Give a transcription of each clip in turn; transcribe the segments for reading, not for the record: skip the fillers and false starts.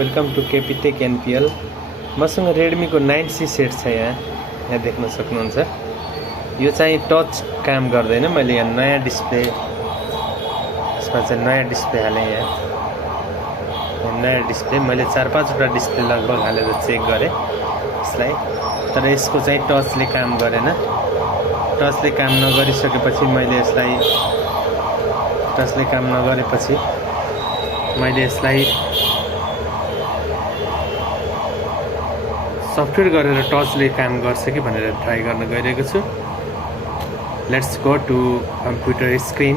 Welcome to KPTech NPL. मसँग Redmi को 9C set छ। यहाँ देख्न सक्नुहुन्छ। यो चाहिँ टच काम गर्दैन। मैले यहाँ नयाँ डिस्प्ले, यसमा चाहिँ नयाँ डिस्प्ले हालेँ। यहाँ नयाँ डिस्प्ले मैले 4-5 वटा डिस्प्ले लगभग हालेर चेक गरेँ यसलाई, तर यसको चाहिँ टचले काम गरेन। टचले काम नगरिसकेपछि मैले यसलाई सफ्टवेयर गरेर टचले काम गर्छ कि भनेर ट्राई गर्न गइरहेको छु। Let's go to computer screen.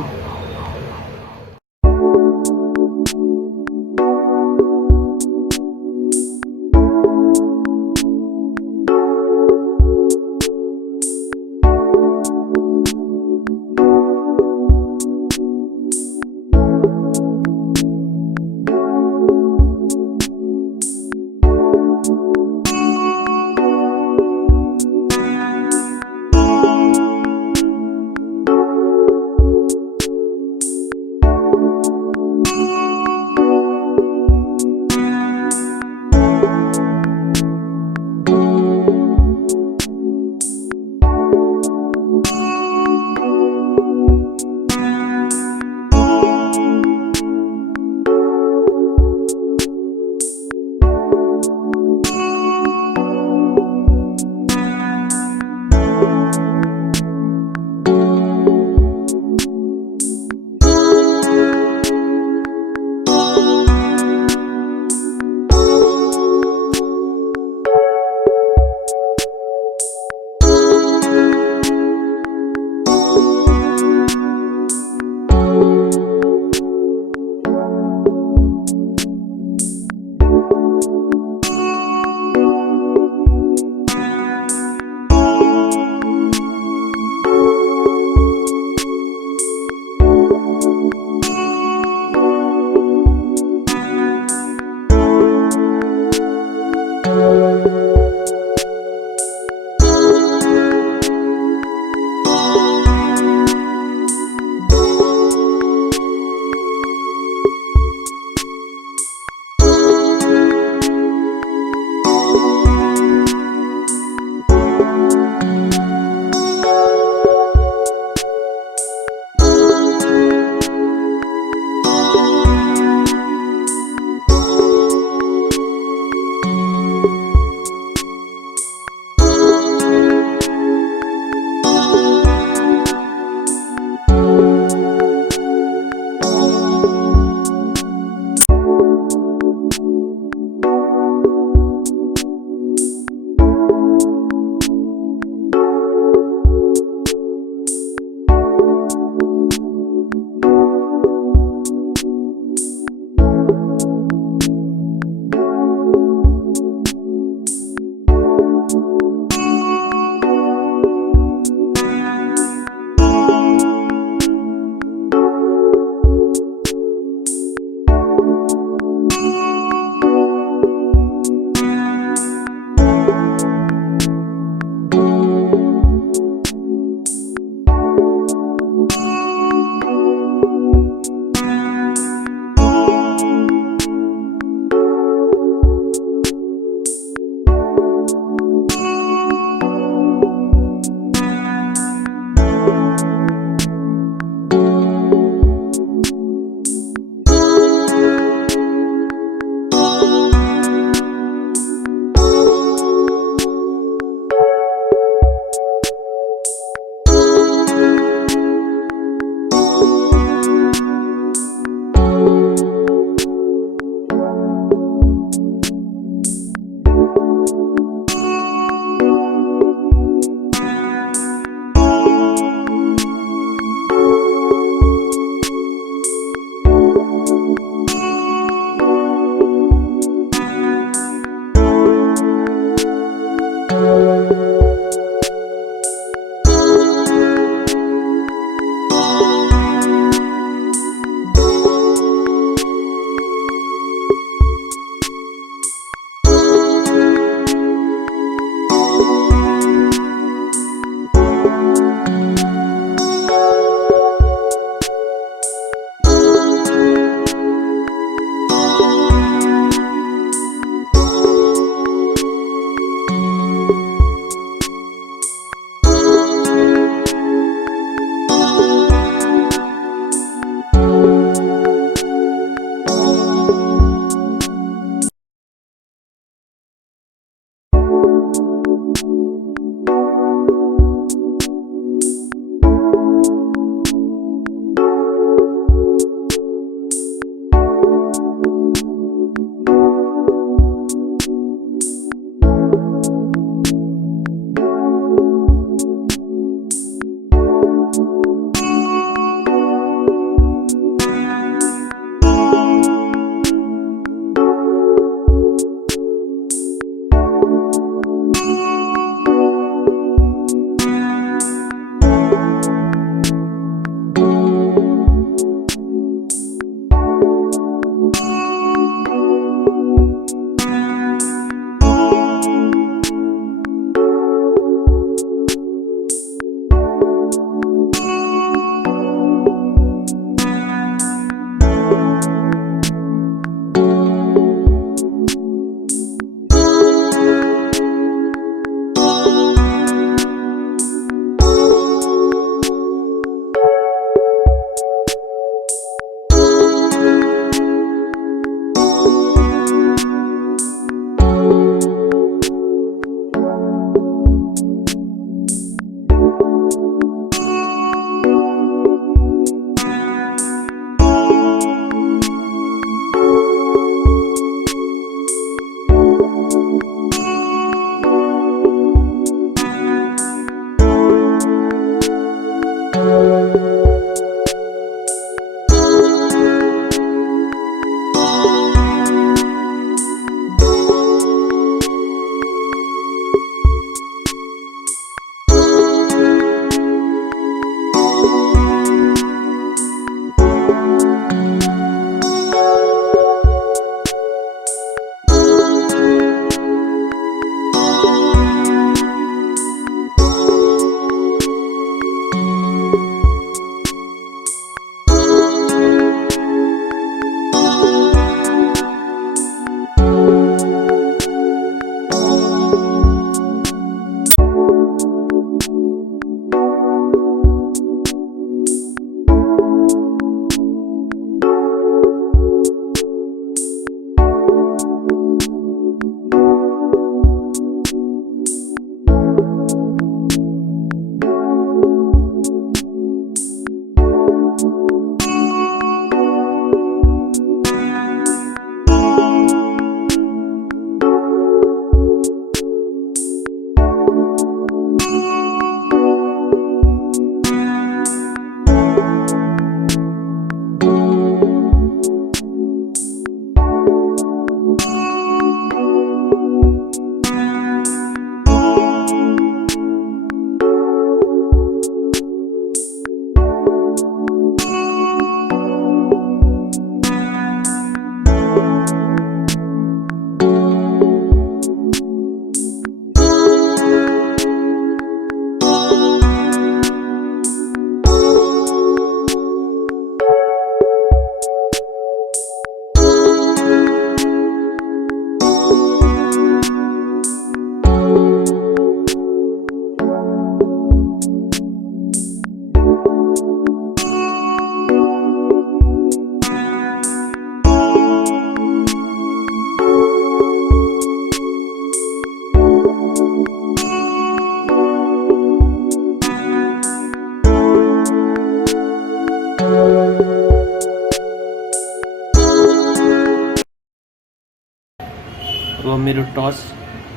अब मेरो टच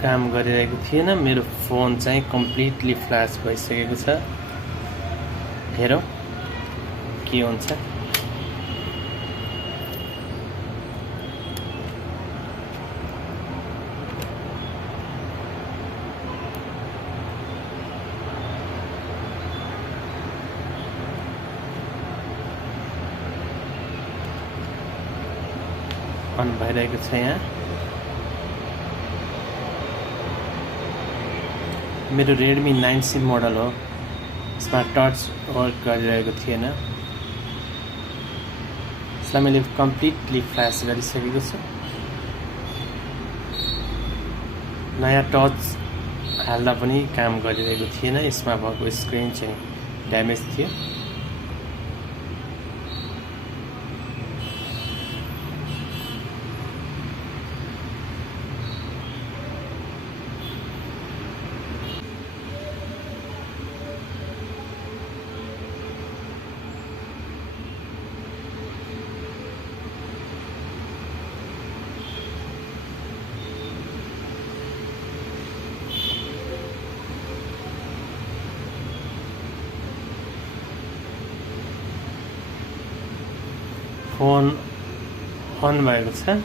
काम गरिरहेको थिएन, मेरो फोन चाहिँ कम्प्लिटली फ्ल्यास भइसकेको छ। हेरौँ के हुन्छ। अन भइरहेको छ। यहाँ मेरो Redmi 9C मोडल हो, यसमा टच वर्क गरिरहेको थिएन। यसलाई मैले कम्प्लिटली फ्ल्यास गरिसकेको छु। नयाँ टच हाल्दा पनि काम गरिरहेको थिएन, यसमा भएको स्क्रिन चाहिँ ड्यामेज थियो। फोन अन भएको छ।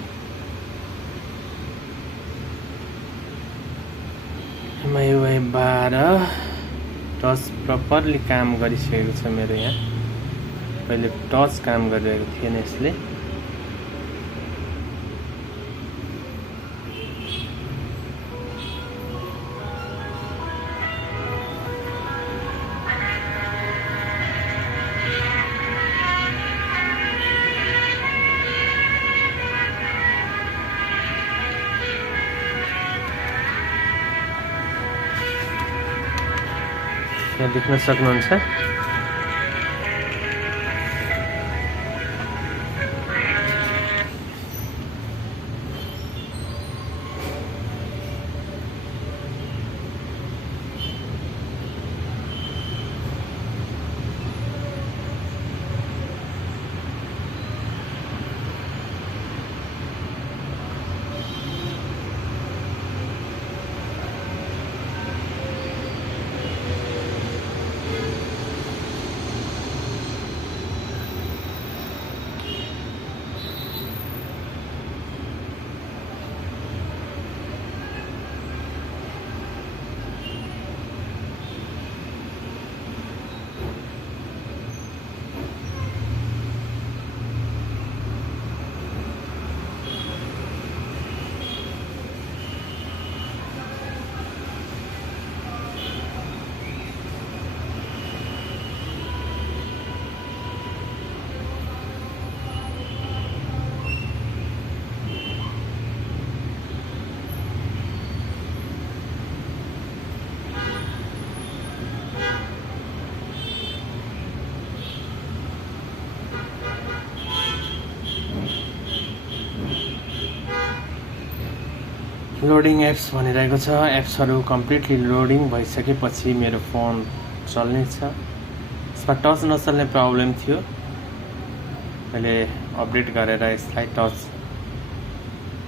MIUI 12 टच प्रपरली काम गरिसकेको छ मेरो। यहाँ पहिले टच काम गरिरहेको थिएन यसले। यहाँ देख्न सक्नुहुन्छ। लोडिङ एप्स भनिरहेको छ। एप्सहरू कम्प्लिटली लोडिङ भइसकेपछि मेरो फोन चल्नेछ। यसमा टच नचल्ने प्रब्लम थियो, मैले अपडेट गरेर यसलाई टच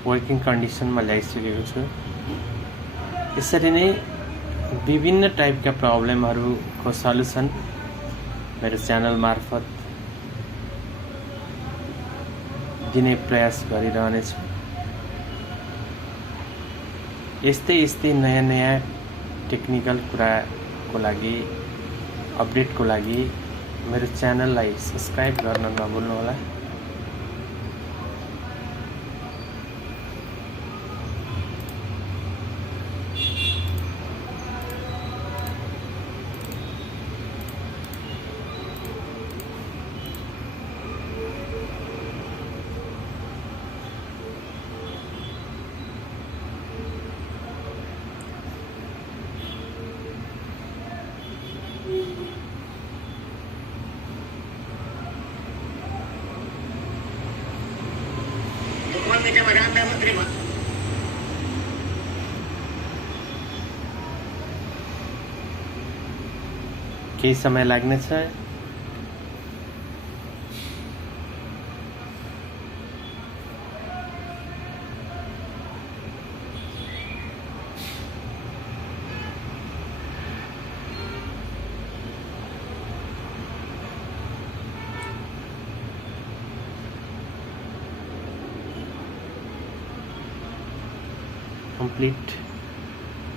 वर्किङ कन्डिसनमा ल्याइसकेको छु। यसरी नै विभिन्न टाइपका प्रब्लमहरूको सल्युसन मेरो च्यानल मार्फत दिने प्रयास गरिरहनेछु। यस्तै नयाँ टेक्निकल कुराको लागि, अपडेटको लागि मेरो च्यानललाई सब्स्क्राइब गर्न नभुल्नुहोला। केही समय लाग्नेछ। कम्प्लिट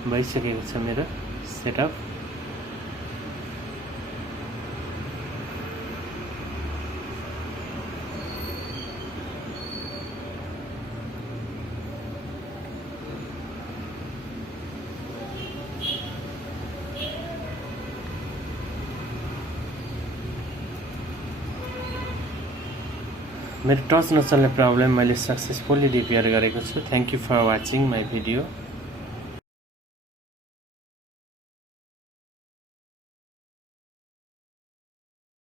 भइसकेको छ मेरो सेटअप। मेरो टच नचल्ने प्रब्लम मैले सक्सेसफुली रिपेयर गरेको छु। Thank you for watching my video.